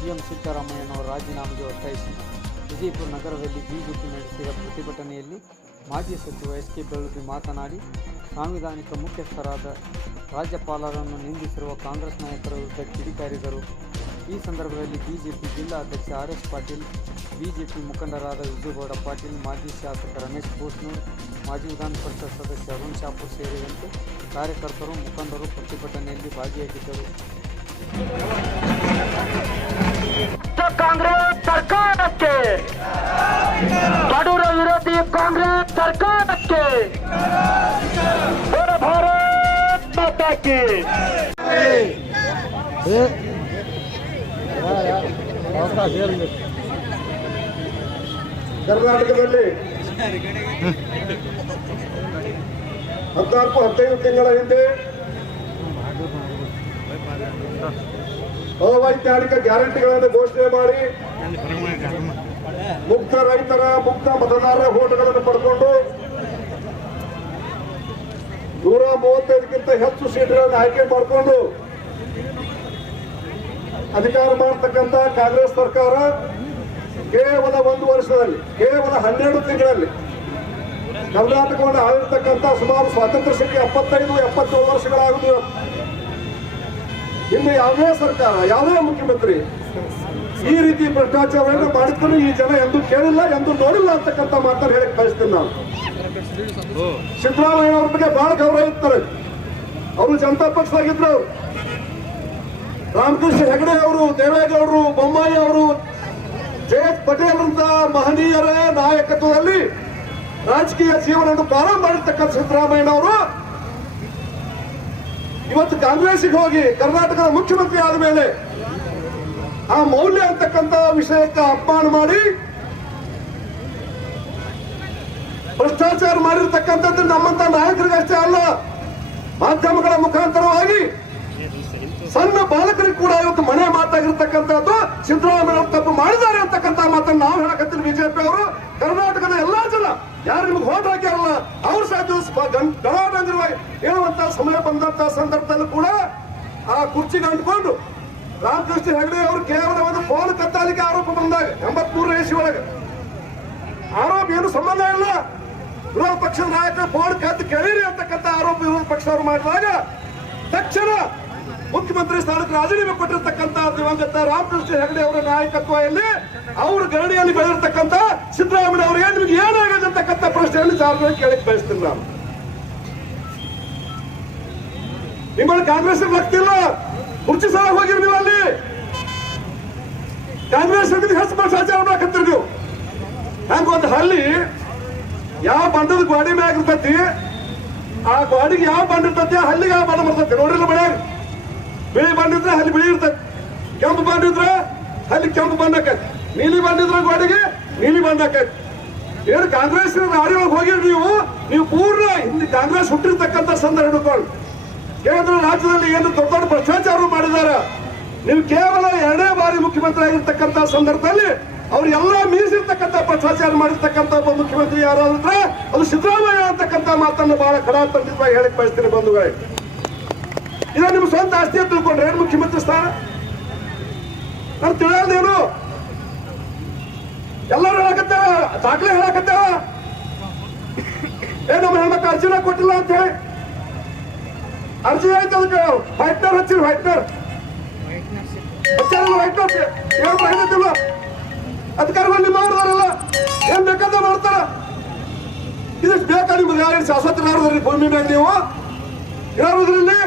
CM ಸಿದ್ದರಾಮಯ್ಯನವರ ರಾಜೀನಾಮೆಗೆ ಒತ್ತಾಯಿಸಿ ವಿಜಯಪುರ ನಗರದಲ್ಲಿ ಬಿಜೆಪಿ ನಡೆಸಿದ ಪ್ರತಿಭಟನೆಯಲ್ಲಿ ಮಾಜಿ ಸಚಿವ ಎಸ್ ಕೆ ಬೆಳದಿ ಮಾತನಾಡಿ, ಸಾಂವಿಧಾನಿಕ ಮುಖ್ಯಸ್ಥರಾದ ರಾಜ್ಯಪಾಲರನ್ನು ನಿಂದಿಸಿರುವ ಕಾಂಗ್ರೆಸ್ ನಾಯಕರ ವಿರುದ್ಧ ಕಿಡಿಕಾರಿದರು. ಈ ಸಂದರ್ಭದಲ್ಲಿ ಬಿಜೆಪಿ ಜಿಲ್ಲಾ ಅಧ್ಯಕ್ಷ ಆರ್ ಎಸ್ ಪಾಟೀಲ್, ಬಿಜೆಪಿ ಮುಖಂಡರಾದ ವಿಜಯಗೌಡ ಪಾಟೀಲ್, ಮಾಜಿ ಶಾಸಕ ರಮೇಶ್ ಭೂಷ್ಣೂರ್ ಮಾಜಿ ವಿಧಾನ ಪರಿಷತ್ ಸದಸ್ಯ ಅರುಣ್ ಶಾಪೂರ್ ಸೇರಿದಂತೆ ಕಾರ್ಯಕರ್ತರು, ಮುಖಂಡರು ಪ್ರತಿಭಟನೆಯಲ್ಲಿ ಭಾಗಿಯಾಗಿದ್ದರು. ಕಾಂಗ್ರೆಸ್ ಸರ್ಕಾರಕ್ಕೆ ಬಡವರ ವಿರೋಧಿ ಕಾಂಗ್ರೆಸ್ ಸರ್ಕಾರಕ್ಕೆ ಬಡ ಭಾರತ್ ಮಾತಾಕ್ಕೆ ಕರ್ನಾಟಕದಲ್ಲಿ ಹದಿನಾಲ್ಕು ಹದಿನೈದು ತಿಂಗಳ ಹಿಂದೆ ಅವೈಜ್ಞಾನಿಕ ಗ್ಯಾರಂಟಿಗಳನ್ನು ಘೋಷಣೆ ಮಾಡಿ ಮುಕ್ತ ರೈತರ, ಮುಕ್ತ ಮತದಾರರ ಓಟ್ಗಳನ್ನು ಪಡ್ಕೊಂಡು ನೂರ ಮೂವತ್ತೈದಕ್ಕಿಂತ ಹೆಚ್ಚು ಸೀಟ್ಗಳನ್ನು ಆಯ್ಕೆ ಮಾಡಿಕೊಂಡು ಅಧಿಕಾರ ಮಾಡತಕ್ಕಂತ ಕಾಂಗ್ರೆಸ್ ಸರ್ಕಾರ ಕೇವಲ ಒಂದು ವರ್ಷದಲ್ಲಿ, ಕೇವಲ ಹನ್ನೆರಡು ತಿಂಗಳಲ್ಲಿ ಕರ್ನಾಟಕವನ್ನು ಆಳಿರ್ತಕ್ಕಂಥ ಸುಮಾರು ಸ್ವಾತಂತ್ರ್ಯ ಸಿಕ್ಕಿ ಎಪ್ಪತ್ತೈದು, ಎಪ್ಪತ್ತೇಳು ವರ್ಷಗಳಾಗುದು ಇನ್ನು ಯಾವುದೇ ಸರ್ಕಾರ, ಯಾವುದೇ ಮುಖ್ಯಮಂತ್ರಿ ಈ ರೀತಿ ಭ್ರಷ್ಟಾಚಾರವನ್ನು ಮಾಡಿದ್ರು ಈ ಜನ ಎಂದು ಕೇಳಿಲ್ಲ, ಎಂದು ನೋಡಿಲ್ಲ ಅಂತಕ್ಕಂಥ ಮಾತನ್ನು ಹೇಳಕ್ ಬಯಸ್ತೀನಿ ನಾನು. ಸಿದ್ದರಾಮಯ್ಯ ಅವ್ರ ಬಗ್ಗೆ ಬಹಳ ಗೌರವ ಇರ್ತಾರೆ ಅವರು ಜನತಾ ಪಕ್ಷದಾಗಿದ್ರು. ರಾಮಕೃಷ್ಣ ಹೆಗಡೆ ಅವರು ದೇವೇಗೌಡರು ಬೊಮ್ಮಾಯಿ ಅವರು, ಜೆ ಎಸ್ ಪಟೇಲ್ ಅಂತ ಮಹನೀಯರ ನಾಯಕತ್ವದಲ್ಲಿ ರಾಜಕೀಯ ಜೀವನವನ್ನು ಪ್ರಾರಂಭ ಮಾಡಿರ್ತಕ್ಕಂಥ ಸಿದ್ದರಾಮಯ್ಯನವರು ಇವತ್ತು ಕಾಂಗ್ರೆಸ್ಗೆ ಹೋಗಿ ಕರ್ನಾಟಕದ ಮುಖ್ಯಮಂತ್ರಿ ಆದ ಮೇಲೆ ಆ ಮೌಲ್ಯ ಅಂತಕ್ಕಂಥ ವಿಷಯಕ್ಕೆ ಅಪಮಾನ ಮಾಡಿ ಭ್ರಷ್ಟಾಚಾರ ಮಾಡಿರ್ತಕ್ಕಂಥದ್ದು ನಮ್ಮಂತ ನಾಯಕರಿಗಷ್ಟೇ ಅಲ್ಲ, ಮಾಧ್ಯಮಗಳ ಮುಖಾಂತರವಾಗಿ ಸಣ್ಣ ಬಾಲಕರಿಗೆ ಕೂಡ ಇವತ್ತು ಮನೆ ಮಾತಾಗಿರ್ತಕ್ಕಂಥದ್ದು ಸಿದ್ದರಾಮಯ್ಯ ತಪ್ಪು ಮಾಡಿದ್ದಾರೆ ಅಂತಕ್ಕಂಥ ಮಾತನ್ನು ನಾವು ಹೇಳಕತ್ತೀವಿ ಬಿಜೆಪಿ ಅವರು. ಕರ್ನಾಟಕದ ಎಲ್ಲಾ ಜನ, ಯಾರು ನಿಮ್ಗೆ ಹೋಟ್ ಹಾಕ್ಯಾರಲ್ಲ, ಅವ್ರು ಸಹ ಗಣಾಡಂಗಿರುವಾಗ ಹೇಳುವಂತ ಸಮಯ ಬಂದಂತ ಸಂದರ್ಭದಲ್ಲೂ ಕೂಡ ಆ ಕುರ್ಚಿಗೆ ಅಂಟ್ಕೊಂಡು ರಾಮಕೃಷ್ಣ ಹೆಗಡೆ ಅವರು ಕೇವಲ ಒಂದು ಫೋನ್ ಕತ್ತಾಲಿಕೆ ಆರೋಪ ಬಂದಾಗ ಎಂಬತ್ಮೂರು ಇಸಿ ಒಳಗೆ. ಆರೋಪ ಏನು ಸಂಬಂಧ ಇಲ್ಲ. ವಿರೋಧ ಪಕ್ಷದ ನಾಯಕ ಫೋನ್ ಕದ್ದು ಕೇಳಿರಿ ಅಂತಕ್ಕಂಥ ಆರೋಪ ವಿರೋಧ ಪಕ್ಷದವರು ಮಾಡಿದಾಗ ತಕ್ಷಣ ಮುಖ್ಯಮಂತ್ರಿ ಸ್ಥಾನಕ್ಕೆ ರಾಜೀನಾಮೆ ಕೊಟ್ಟಿರತಕ್ಕಂತ ದಿವಂಗತ ರಾಮಕೃಷ್ಣ ಹೆಗಡೆ ಅವರ ನಾಯಕತ್ವದಲ್ಲಿ ಅವರು ಗರಡಿಯಲ್ಲಿ ಬೆಳೆದಿರ್ತಕ್ಕಂಥ ಸಿದ್ದರಾಮಯ್ಯ ಅವರಿಗೆ ನಿಮ್ಗೆ ಏನಾಗಿದೆ ಅಂತಕ್ಕಂಥ ಪ್ರಶ್ನೆಯಲ್ಲಿ ಸಾರ್ವಜನಿಕ ಕೇಳಕ್ ಬಯಸ್ತೀನಿ ನಾನು. ನಿಮ್ಮಲ್ಲಿ ಕಾಂಗ್ರೆಸ್ ಬರ್ತಿಲ್ಲ ಕುರ್ಚಿ ಸಲ ಹೋಗಿರಿ ನೀವು ಅಲ್ಲಿ ಕಾಂಗ್ರೆಸ್ ಹೆಚ್ಚು ಭ್ರಷ್ಟಾಚಾರ ಮಾಡಕತ್ತೀರಿ ನೀವು. ಹಂಗ ಒಂದು ಹಳ್ಳಿ ಯಾವ ಬಂಡದ ಗೋಡಿ ಮ್ಯಾಗ ಇರ್ತತಿ, ಆ ಗೋಡಿಗೆ ಯಾವ ಬಂಡ ಇರ್ತತಿ, ಆ ಹಳ್ಳಿಗೆ ಯಾವ ಬಂಡ ಬರ್ತೈತಿ ನೋಡ್ರಿಲ್ಲ ಮನ್ಯಾಗ. ಬಿಳಿ ಬಂಡಿದ್ರೆ ಹಲ್ಲಿ ಬಿಳಿ ಇರ್ತೈತಿ. ಕೆಂಪು ಬಂಡಿದ್ರೆ ಹಲ್ಲಿ ಕೆಂಪು ಬಂಡ ನೀಲಿ ಬಂದಿದ್ರ ಗೋಡೆಗೆ ನೀಲಿ ಆಕೈತಿ. ಏನು ಕಾಂಗ್ರೆಸ್ ರಾಡಿ ಒಳಗೆ ಹೋಗಿರಿ ನೀವು ನೀವು ಪೂರ್ಣ ಹಿಂದೆ ಕಾಂಗ್ರೆಸ್ ಹುಟ್ಟಿರ್ತಕ್ಕಂಥ ಸಂದರ್ಭ ಹಿಡ್ಕೊಂಡು ಕೇಂದ್ರ ರಾಜ್ಯದಲ್ಲಿ ಏನು ದೊಡ್ಡ ದೊಡ್ಡ ಭ್ರಷ್ಟಾಚಾರ ಮಾಡಿದ್ದಾರೆ ನೀವು ಕೇವಲ ಎರಡನೇ ಬಾರಿ ಮುಖ್ಯಮಂತ್ರಿ ಆಗಿರ್ತಕ್ಕಂಥ ಸಂದರ್ಭದಲ್ಲಿ ಅವ್ರು ಎಲ್ಲ ಮೀರಿಸಿರ್ತಕ್ಕಂಥ ಭ್ರಷ್ಟಾಚಾರ ಮಾಡಿರ್ತಕ್ಕಂಥ ಒಬ್ಬ ಮುಖ್ಯಮಂತ್ರಿ ಯಾರಾದ್ರೆ ಅದು ಸಿದ್ದರಾಮಯ್ಯ ಅಂತಕ್ಕಂಥ ಮಾತನ್ನು ಬಹಳ ಖಡಾತಂಡಿತವಾಗಿ ಹೇಳಕ್ ಬಯಸ್ತೀನಿ ಬಂಧುಗಳೇ. ಇದ ನಿಮ್ಮ ಸ್ವಂತ ಆಸ್ತಿ ತಿಳ್ಕೊಂಡ್ರೆ ಏನು ಮುಖ್ಯಮಂತ್ರಿ ಸ್ಥಾನ? ನಾನು ತಿಳಿಯಲ್ದೇನು? ಎಲ್ಲರೂ ಹೇಳಕತ್ತೇವ ದಾಖಲೆ ಹೇಳಕತ್ತೇವ ಏನು ನಮ್ಮ ಹೆಣ್ಮಕ್ಳು ಅರ್ಜಿನ ಕೊಟ್ಟಿಲ್ಲ ಅಂತ ಹೇಳಿ. ಅರ್ಜಿ ಆಯ್ತು ಅದಕ್ಕೆ ವೈಟ್ನರ್ ಹಚ್ಚಿರಿ ವೈಟ್ನರ್ ಹಚ್ಚಾರಲ್ಲ ವೈಟ್ನರ್ ಏನು ಬೈದಿಲ್ಲ ಅಧಿಕಾರಿಗಳು ಮಾಡಿದಾರಲ್ಲ. ಏನ್ ಬೇಕಂತ ಮಾಡ್ತಾರ. ಇದಕ್ಕೆ ಬೇಕಾ ನಿಮ್ಗೆ? ಯಾರು ಶಾಶ್ವತ ಇರೋದ್ರಿ ಭೂಮಿ ಮೇಲೆ ನೀವು? ಇರೋದ್ರಲ್ಲಿ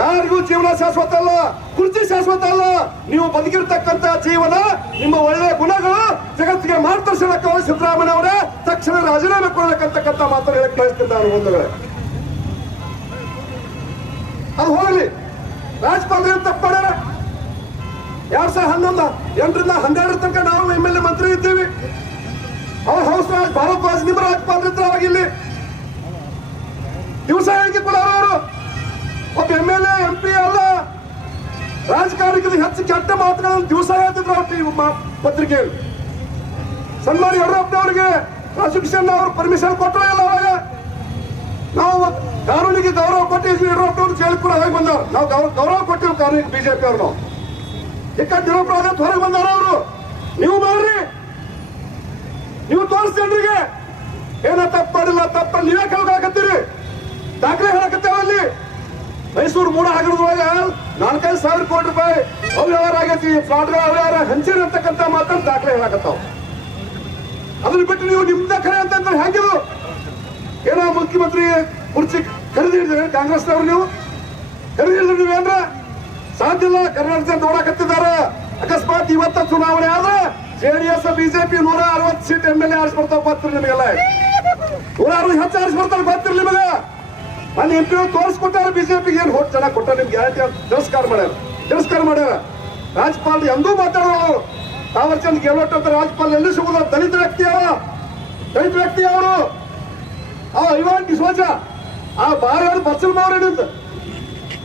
ಯಾರಿಗೂ ಜೀವನ ಶಾಶ್ವತ ಅಲ್ಲ. ಕುರ್ಚಿ ಶಾಶ್ವತ ಅಲ್ಲ. ನೀವು ಬದುಕಿರ್ತಕ್ಕಂತ ಜೀವನ, ನಿಮ್ಮ ಒಳ್ಳೆಯ ಗುಣಗಳು ಜಗತ್ತಿಗೆ ಮಾರ್ಗದರ್ಶನಕ್ಕೆ ಸಿದ್ದರಾಮಯ್ಯ ಅವರೇ ತಕ್ಷಣ ರಾಜೀನಾಮೆ ಕೊಡಬೇಕಂತಕ್ಕಂಥ ಮಾತನ್ನು ಹೇಳಕ್ ಬಯಸ್ತೀನಿ ನಾನು ಬಂಧುಗಳೇ. ಅದು ಹೋಗ್ಲಿ. ಅಂತ ತಪ್ಪು ಮಾಡ್ಯಾರ ಎರಡ್ ಸಾವಿರದ ಹನ್ನೊಂದು, ಎಂಟರಿಂದ ಹನ್ನೆರಡರ ತನಕ ನಾವು ಎಂ ಎಲ್ ಎ ಮಂತ್ರಿ ಇದ್ದೀವಿ. ಅವ್ರ ಹೌಸ್ ರಾಜ್, ಭಾರತ್ ವಾಜ್ ನಿಮ್ಮ ಅವಾಗ ಇಲ್ಲಿ. ದಿವಸ ಹೇಳಿಕೆ ಕೊಡೋರು ಅವರು. ಒಬ್ಬ M L A M P ಅಲ್ಲ. ರಾಜಕಾರಣಿಕ ಹೆಚ್ಚು ಕೆಟ್ಟ ಮಾತುಗಳನ್ನು ದಿವಸ ಹೇಳ್ತಿದ್ರು ಅವ್ರ ಪತ್ರಿಕೆಯಲ್ಲಿ. ಸನ್ಮಾನ ಯಡಿಯೂರಪ್ಪನವರಿಗೆ ಪ್ರಾಸಿಕ್ಯೂಷನ್ ಅವರು ಪರ್ಮಿಷನ್ ಕೊಟ್ಟರು ಇಲ್ಲ ಅವಾಗ ನಾವು ಕಾನೂನಿಗೆ ಗೌರವ ಕೊಟ್ಟು ಯಡಿಯೂರಪ್ಪನವರು ಜೈಲು ಕೂಡ ಹೋಗಿ ಬಂದವರು. ನಾವು ಗೌರವ ಗೌರವ ಕೊಟ್ಟಿವಿ ಕಾನೂನಿಗೆ ಬಿಜೆಪಿ ಅವರು ನಾವು. ಇಕ್ಕ ಹೊರಗೆ ಬಂದಾರ ಅವರು. ನೀವು ಮಾಡ್ರಿ ನೀವು ತೋರಿಸಿ ಜನರಿಗೆ ಏನ ತಪ್ಪು ಮಾಡಿಲ್ಲ ತಪ್ಪ, ನೀವೇ ಕೇಳ್ಕೊಳಕತ್ತೀರಿ ದಾಖಲೆ ಹೇಳಕತ್ತೇವ ಅಲ್ಲಿ? ಮೈಸೂರು ಮೂಡ ಹಗರದೊಳಗ ನಾಲ್ಕೈದು ಸಾವಿರ ಕೋಟಿ ರೂಪಾಯಿ ಅವ್ಯವಹಾರ ಆಗೈತಿ. ಫ್ಲಾಟ್ಗಳ ಅವ್ಯವಹಾರ ಹಂಚಿರಿ ಅಂತಕ್ಕಂಥ ಮಾತನ್ನು ದಾಖಲೆ ಹೇಳಕತ್ತಾವ. ಅದನ್ನ ಬಿಟ್ಟು ನೀವು ನಿಮ್ದ ಕರೆ ಅಂತ ಹೆಂಗಿದು? ಏನೋ ಮುಖ್ಯಮಂತ್ರಿ ಕುರ್ಚಿ ಖರೀದಿ ಹಿಡಿದ್ರೆ ಕಾಂಗ್ರೆಸ್ನವ್ರು ನೀವು? ಹಿಡಿದ್ರೆ ನೀವೇನ್ರ ಸಾಧ್ಯ ಇಲ್ಲ, ಕರ್ನಾಟಕ ನೋಡಕತ್ತಿದಾರ ಅಕಸ್ಮಾತ್ ಇವತ್ತ ಚುನಾವಣೆ ಆದ್ರೆ ಜೆಡಿಎಸ್, ಬಿಜೆಪಿ ನೂರ ಅರವತ್ತು ಸೀಟ್ ಎಂ ಎಲ್ ಎ ಆರಿಸ್ಬಿಡ್ತಾವ ಗೊತ್ತಿರಿ ನಿಮಗೆಲ್ಲ. ನೂರ ಅರವತ್ತು ಹೆಚ್ಚು ಆರಿಸ್ಬಿಡ್ತಾರೆ ಗೊತ್ತಿರಿ ನಿಮಗೆ. ಅಲ್ಲಿ ಎಂ ಪಿ ತೋರಿಸ್ಕೊಟ್ಟಾರ, ಬಿಜೆಪಿಗೆ ಏನು ಹೋಟ್ ಜನ ಕೊಟ್ಟಾರ ನಿಮ್ಗೆ? ಗ್ಯಾರಂಟಿ ತಿರಸ್ಕಾರ ಮಾಡ್ಯಾರ? ತಿರಸ್ಕಾರ ಮಾಡ್ಯಾರ? ರಾಜ್ಪಾಲ್ ಎಂದೂ ಮಾತಾಡೋರು. ತಾವರ್ಚಂದ್ ಗೆಲೋಟ್ ಅಂತ ರಾಜ್ಪಾಲ್ ಎಲ್ಲಿ ಸಿಗುದ? ದಲಿತ ವ್ಯಕ್ತಿ ಅವ. ದಲಿತ ವ್ಯಕ್ತಿ ಅವರು ಅವ ಇವಾನ್ ಡಿಸೋಜ. ಆ ಬಾರ ಬಚ್ಚಲ್ ಮಾವ್ರೆ ನಿಂತು.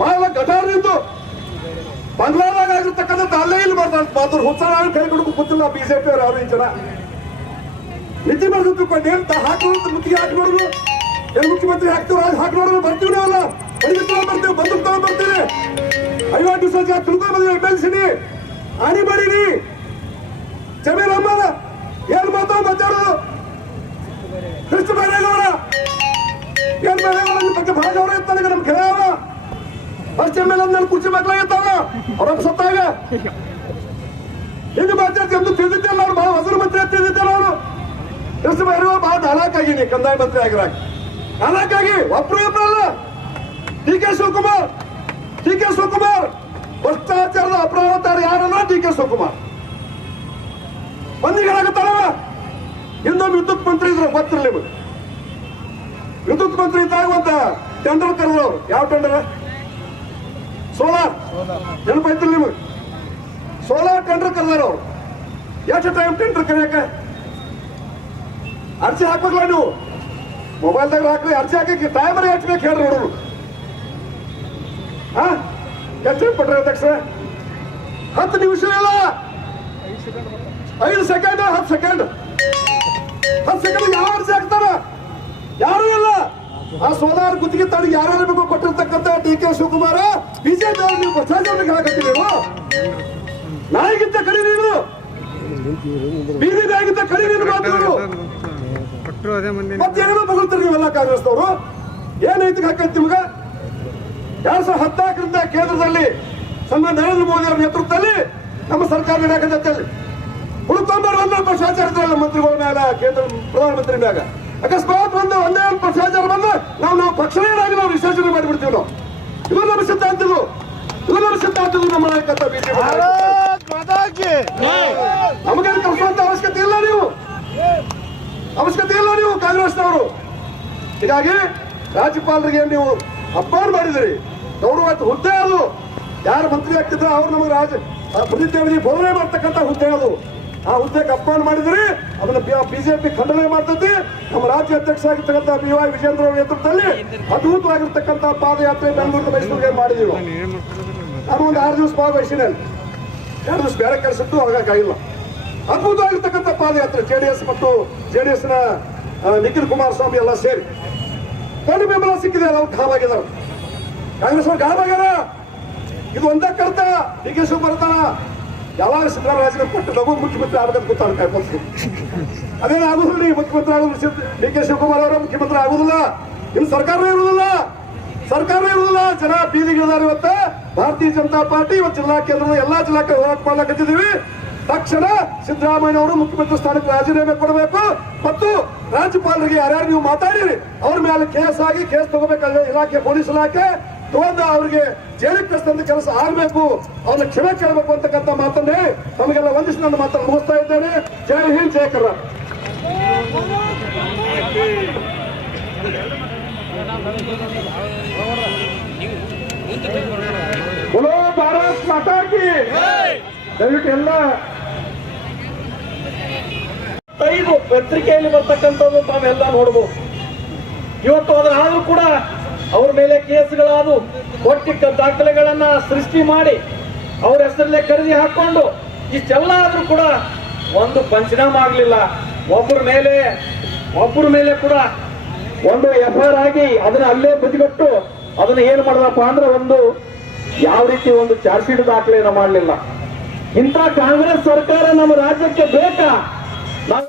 ಬಾಳ ಗಟಾರ ನಿಂತು. ಬಂಗ್ಲಾದಾಗ ಆಗಿರ್ತಕ್ಕಂಥ ಅಲ್ಲೇ ಇಲ್ಲಿ ಬರ್ತಾರೆ ಮಾತುರು ಹುಚ್ಚಾರ ಕೈ ಕೊಡಬೇಕು ಗೊತ್ತಿಲ್ಲ ಬಿಜೆಪಿ ಅವ್ರು ಈ ಜನ. ನಿದ್ದೆ ಮಾಡಿದ್ರು ತಿಳ್ಕೊಂಡು ಏನ್ ಹಾಕೋದು ಮುತ್ತಿಗೆ ಹಾಕಿ ನೋಡುದು ಏನ್ ಮುಖ್ಯಮಂತ್ರಿ ಹಾಕ್ತೀವಿ ರಾಜ್ ಹಾಕಿ ನೋಡಿದ್ರೆ. ಬರ್ತೀವಿ ನಾವಲ್ಲ. ಹೊಡಿಗೆ ತಗೊಂಡ್ ಬರ್ತೀವಿ, ಬಂದು ತಗೊಂಡ್ ಬರ್ತೀವಿ ಐವತ್ತು ದಿವಸ ತಿಳ್ಕೊಂಡ್ ಬಂದ್ವಿ ನೀ ಆನಿ ಮಾಡೀನಿ ಬೈರೇಗೌಡ ನಿಮ್ ಬಗ್ಗೆ ಭಾಳ ಗೌರವ ಇರ್ತಾನೆ ನಮ್ ಕೇಳವ ಪಶ್ಚಿಮ ಮೇಲೆ ನನ್ನ ಕುರ್ಚಿ ಮಕ್ಕಳಾಗಿರ್ತಾವ ಅವ್ರ ಸತ್ತಾಗ. ಹಿಂಗೆ ಮಾತಾಡ್ತಿ ಎಂದು ತಿಳಿದಿದ್ದಲ್ಲ ಅವ್ರು, ಬಹಳ ಹೊಸರು ಮಂತ್ರಿ ತಿಳಿದಿದ್ದಲ್ಲ ಅವರು. ಕೃಷ್ಣ ಬೈರೇಗೌಡ ಬಹಳ ಡಾಲಾಕ್ ಆಗಿನಿ ಕಂದಾಯ ಮಂತ್ರಿ ಆಗಿರಾಗ. ಧಾಲಾಕಾಗಿ ಒಬ್ರು ಇಬ್ಬರಲ್ಲ D K Shivakumar. D K Shivakumar. ಭ್ರಷ್ಟಾಚಾರದ ಅಪರಾವತಾರ ಯಾರಲ್ಲ ಡಿ ಕೆ ಶಿವಕುಮಾರ್. ಬಂದಿಗಳಾಗುತ್ತಾರ ಇನ್ನೊಮ್ಮೆ ವಿದ್ಯುತ್ ಮಂತ್ರಿ ಇದ್ರು ಗೊತ್ತಿರಲಿ ನಿಮಗೆ. ವಿದ್ಯುತ್ ಮಂತ್ರಿ ತಾಯ್ವಂತ ಟೆಂಡರ್ ಕರೆದವ್ರು ಯಾವ ಟೆಂಡರ್ ಸೋಲಾರ್. ನೆನಪೈತಿಲ್ಲ ನಿಮಗೆ? ಸೋಲಾರ್ ಟೆಂಡರ್ ಕರೆದಾರ ಅವ್ರು. ಎಷ್ಟು ಟೈಮ್ ಟೆಂಡರ್ ಕರೆಯಕ ಅರ್ಜಿ ಹಾಕ್ಬೇಕಲ್ಲ ನೀವು? ಮೊಬೈಲ್ದಾಗ ಹಾಕ್ರಿ, ಅರ್ಜಿ ಹಾಕಿ ಟೈಮರ್ ಎಷ್ಟು ಬೇಕು ಹೇಳ್ರಿ ನೋಡೋರು ಹಾ? ಎಷ್ಟು ಕೊಟ್ರೆ ಅಧ್ಯಕ್ಷ ಹತ್ತು ನಿಮಿಷ ಇಲ್ಲ. ಐದು ಸೆಕೆಂಡ್ ಹತ್ತು ಸೆಕೆಂಡ್ ಹತ್ತು ಸೆಕೆಂಡ್ ಯಾವ ಅರ್ಜಿ ಹಾಕ್ತಾರ? ಯಾರು ಇಲ್ಲ. ಆ ಸೋದಾರ ಗುತ್ತಿಗೆ ತಡೆ ಯಾರು ಬೇಕು ಕೊಟ್ಟಿರ್ತಕ್ಕಂಥ ಡಿ ಕೆ ಶಿವಕುಮಾರ, ಬಿಜೆಪಿ ನೀವು ನಾಯಿಗಿಂತ ಕಡಿ ನೀನು. ಬೀದಿ ನಾಯಿಗಿಂತ ಕಡಿ ನೀನು ಅದೇ ಮಂದಿ ಮತ್ತೇನೇನೋ ಬಗಳ್ತೀರಿ ನೀವೆಲ್ಲ ಕಾಂಗ್ರೆಸ್ನವರು? ಏನೈತಿ ಹಾಕೈತಿ ನಿಮ್ಗ? ಎರಡ್ ಸಾವಿರದ ಹದಿನಾಲ್ಕರಿಂದ ಕೇಂದ್ರದಲ್ಲಿ ಸಣ್ಣ ನರೇಂದ್ರ ಮೋದಿ ಅವರ ನೇತೃತ್ವದಲ್ಲಿ ನಮ್ಮ ಸರ್ಕಾರ ನಡೆಯಕತ್ತಲ್ಲಿ ಉಳ್ಕೊಂಬರ್ ಭ್ರಷ್ಟಾಚಾರ ಮಂತ್ರಿಗಳ ಮ್ಯಾಲ, ಕೇಂದ್ರ ಪ್ರಧಾನಮಂತ್ರಿ ಮ್ಯಾಗ. ಅಕಸ್ಮಾತ್ ಒಂದು ಒಂದೇ ಒಂದು ಭ್ರಷ್ಟಾಚಾರ ಬಂದ್ರೆ ನಾವು ನಾವು ಪಕ್ಷನೇನಾಗಿ ನಾವು ವಿಸರ್ಜನೆ ಮಾಡಿಬಿಡ್ತೀವಿ ನಾವು ಇವರು ನಮ್ಮ ಸಿದ್ಧಾಂತ ಇವರು ನಮ್ಮ ಸಿದ್ಧಾಂತ ಇದು ನಮ್ಮ ನಾಯಕತ್ವ ಬಿಜೆಪಿ ನಮಗೇನು ಕಲಿಸುವಂತ ಅವಶ್ಯಕತೆ ಇಲ್ಲ ನೀವು? ಅವಶ್ಯಕತೆ ಇಲ್ಲ ನೀವು ಕಾಂಗ್ರೆಸ್ನವರು? ಹೀಗಾಗಿ ರಾಜ್ಯಪಾಲರಿಗೆ ನೀವು ಅಪಮಾನ ಮಾಡಿದಿರಿ ಗೌರವ ಹುದ್ದೆ ಅದು. ಯಾರು ಮಂತ್ರಿ ಆಗ್ತಿದ್ರು ಅವ್ರು ನಮಗೆ ರಾಜ ಆ ಪ್ರತಿಜ್ಞೆ ಬೋಧನೆ ಮಾಡ್ತಕ್ಕಂಥ ಹುದ್ದೆ ಅದು. ಆ ಹುದ್ದೆಗೆ ಅಪಮಾನ ಮಾಡಿದ್ರಿ? ಅದನ್ನ ಬಿಜೆಪಿ ಖಂಡನೆ ಮಾಡ್ತೈತಿ. ನಮ್ಮ ರಾಜ್ಯ ಅಧ್ಯಕ್ಷ ಆಗಿರ್ತಕ್ಕಂಥ ಬಿ ವೈ ವಿಜೇಂದ್ರ ನೇತೃತ್ವದಲ್ಲಿ ಅದ್ಭುತವಾಗಿರ್ತಕ್ಕಂಥ ಪಾದಯಾತ್ರೆ ಬೆಂಗಳೂರು ಮೈಸೂರಿಗೆ ಮಾಡಿದೀವಿ. ನಾನು ಒಂದು ಆರು ದಿವಸ ಭಾಗವಹಿಸಿನಿ ಅಲ್ಲಿ ಎರಡು ದಿವಸ ಬೇರೆ ಕೆಲಸದ್ದು ಹೋಗಕ್ಕಾಗಿಲ್ಲ ಅದ್ಭುತವಾಗಿರ್ತಕ್ಕಂಥ ಪಾದಯಾತ್ರೆ. ಜೆ ಡಿ ಎಸ್ ಮತ್ತು ಜೆ ಡಿ ಎಸ್ನ ಆ, ನಿಖಿಲ್ ಕುಮಾರಸ್ವಾಮಿ ಎಲ್ಲ ಸೇರಿ. ಕಡಿಮೆ ಬೆಂಬಲ ಸಿಕ್ಕಿದೆ ಅವ್ರು ಘಾಮ್ ಆಗಿದ್ದಾರೆ ಕಾಂಗ್ರೆಸ್ ಅವ್ರು ಘಾಮ್ ಇದು ಒಂದೇ ಕರ್ತ. ಡಿ ಕೆ ಯಾವಾಗ ಸಿದ್ದರಾಮಯ್ಯ ಕೊಟ್ಟು ಲಘು ಮುಖ್ಯಮಂತ್ರಿ ಆಗ್ಬೇಕಂತ ಗೊತ್ತಾಗ ಕಾಯ್ಕೊಂಡು ಅದೇನು ಆಗುದಿಲ್ಲ ಈ ಮುಖ್ಯಮಂತ್ರಿ ಆಗುದಿಲ್ಲ ಡಿ ಕೆ ಶಿವಕುಮಾರ್ ಅವರ ಮುಖ್ಯಮಂತ್ರಿ ಆಗುದಿಲ್ಲ. ನಿಮ್ ಸರ್ಕಾರನೇ ಇರುವುದಿಲ್ಲ. ಸರ್ಕಾರ ಇರುವುದಿಲ್ಲ. ಜನ ಬೀದಿಗಿಳಿದಾರೆ ಇವತ್ತ. ಭಾರತೀಯ ಜನತಾ ಪಾರ್ಟಿ ಇವತ್ತು ಜಿಲ್ಲಾ ಕೇಂದ್ರದ ಎಲ್ಲಾ ಜಿಲ್ಲಾಕ್ಕೆ ಹೋರಾಟ ಮಾಡ್ಲಕತ್ತಿದ್ದೀವಿ. ತಕ್ಷಣ ಸಿದ್ದರಾಮಯ್ಯ ಅವರು ಮುಖ್ಯಮಂತ್ರಿ ಸ್ಥಾನಕ್ಕೆ ರಾಜೀನಾಮೆ ಕೊಡಬೇಕು. ಮತ್ತು ರಾಜ್ಯಪಾಲರಿಗೆ ಯಾರ್ಯಾರು ನೀವು ಮಾತಾಡಿರಿ, ಅವ್ರ ಮೇಲೆ ಕೇಸ್ ಆಗಿ ಕೇಸ್ ತಗೋಬೇಕಾದ್ರೆ ಇಲಾಖೆ, ಪೊಲೀಸ್ ಇಲಾಖೆ. ಒಂದು ಅವ್ರಿಗೆ ಜೈಲಿಗೆ ಕಳಿಸಿದಂತ ಕೆಲಸ ಆಗ್ಬೇಕು. ಅವ್ರನ್ನ ಕ್ಷಮೆ ಕೇಳಬೇಕು ಅಂತಕ್ಕಂಥ ಮಾತನ್ನೇ ನಮಗೆಲ್ಲ ಒಂದಿಷ್ಟು ನನ್ನ ಮಾತನ್ನು ಮುಗಿಸ್ತಾ ಇದ್ದೇನೆ. ಜೈ ಹಿಂದ್ ಜಯಕರ ಭಾರತ್ ದಯವಿಟ್ಟು ಎಲ್ಲ ಪತ್ರಿಕೆಯಲ್ಲಿ ಬರ್ತಕ್ಕಂಥದ್ದು ತಾವೆಲ್ಲ ನೋಡ್ಬೋದು. ಇವತ್ತು ಅದರಾದ್ರೂ ಕೂಡ ಅವ್ರ ಮೇಲೆ ಕೇಸ್ಗಳಾದವು. ಕೊಟ್ಟಿದ್ದ ದಾಖಲೆಗಳನ್ನ ಸೃಷ್ಟಿ ಮಾಡಿ ಅವ್ರ ಹೆಸರಲ್ಲೇ ಖರೀದಿ ಹಾಕೊಂಡು ಇಷ್ಟೆಲ್ಲ ಆದ್ರೂ ಕೂಡ ಒಂದು ಪಂಚನಾಮ ಆಗ್ಲಿಲ್ಲ. ಒಬ್ಬರ ಮೇಲೆ ಒಬ್ಬರ ಮೇಲೆ ಕೂಡ ಒಂದು ಎಫ್ ಆರ್ ಆಗಿ ಅದನ್ನ ಅಲ್ಲೇ ಬದಿಗಟ್ಟು ಅದನ್ನ ಏನ್ ಮಾಡದಪ್ಪ ಅಂದ್ರೆ ಒಂದು ಯಾವ ರೀತಿ ಒಂದು ಚಾರ್ಜ್ ಶೀಟ್ ದಾಖಲೆಯನ್ನ ಮಾಡಲಿಲ್ಲ. ಇಂಥ ಕಾಂಗ್ರೆಸ್ ಸರ್ಕಾರ ನಮ್ಮ ರಾಜ್ಯಕ್ಕೆ ಬೇಕಾ? ನಾವು